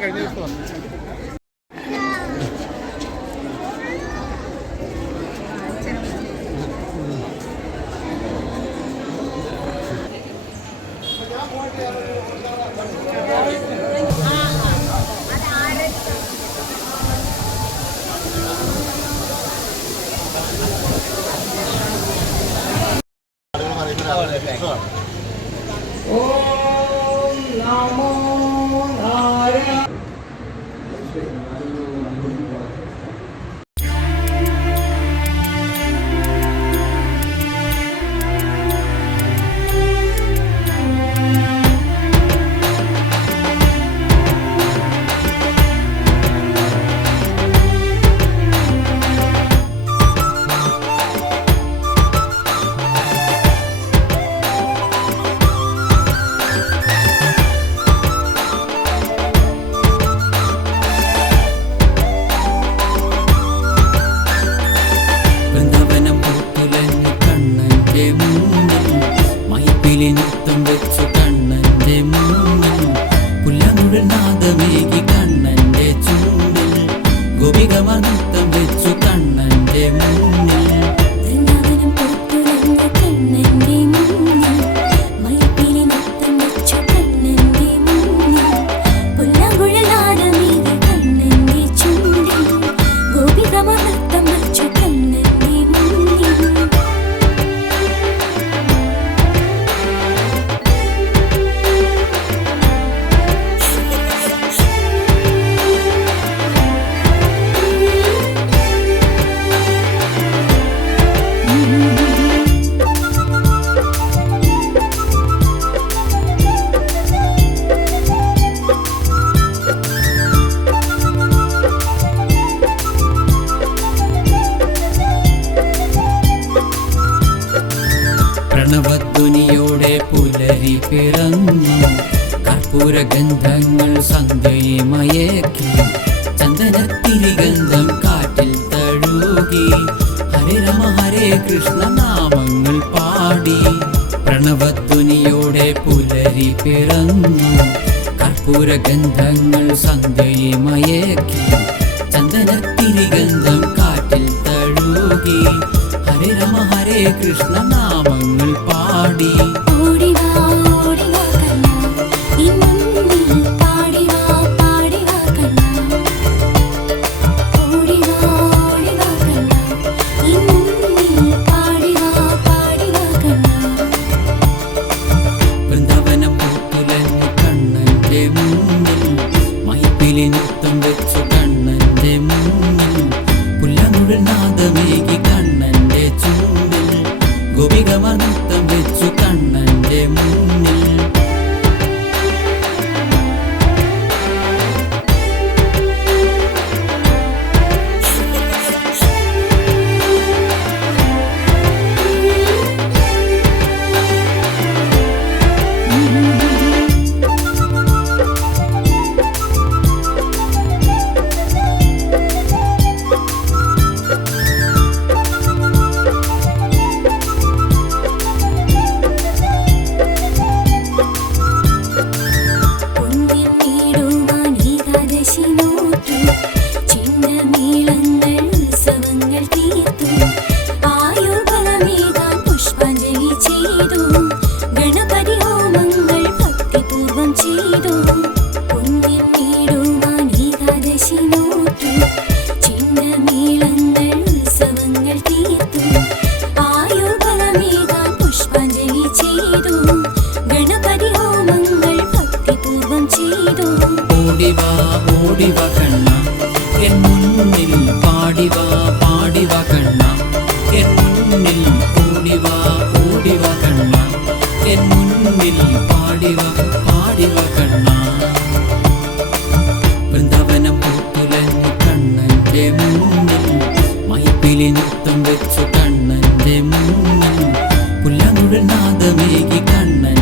കഴിഞ്ഞ ദിവസം വന്നു. ഓം നമോ നാരായണ. പ്രണവധ്വനിയോടെ പുലരി പിറന്നു, കർപ്പൂരഗന്ധങ്ങൾ സന്ധ്യയെ മയക്കി, ചന്ദനത്തിരിഗന്ധം കാറ്റിൽ തഴുകി, ഹരേ രാമ ഹരേ കൃഷ്ണ നാമങ്ങൾ പാടി. പ്രണവധ്വനിയോടെ പുലരി പിറന്നു, കർപ്പൂരഗന്ധങ്ങൾ സന്ധ്യയെ മയക്കി, ചന്ദനത്തിരിഗന്ധം കാറ്റിൽ തഴുകി, ഹരേ രാമ ഹരേ കൃഷ്ണ നാമങ്ങൾ പാടി. വൃന്ദാവനം പൂത്തുലഞ്ഞ് കണ്ണന്റെ മുന്നിൽ, മൈപ്പിലി നൃത്തം വെച്ചു കണ്ണന്റെ മുന്നിൽ, പുല്ലമുഴൽ നാദമേകി കണ്ണന്റെ ചുണ്ടിൽ, ഗോപികമാർ നൃത്തം വെച്ചു കണ്ണന്റെ മുന്നിൽ. ഓടിവാ കണ്ണ എൻ മുന്നിൽ, പാടിവാ പാടിവാ കണ്ണ എൻ മുന്നിൽ, ഓടിവാ കണ്ണ എൻ മുന്നിൽ, പാടിവാ പാടിവാ കണ്ണ. വൃന്ദാവനം പൂത്തുലഞ്ഞ് കണ്ണന്റെ മുന്നിൽ, മൈപ്പിലി നൃത്തം വെച്ചു കണ്ണന്റെ മുന്നിൽ, നാദമേകി കണ്ണൻ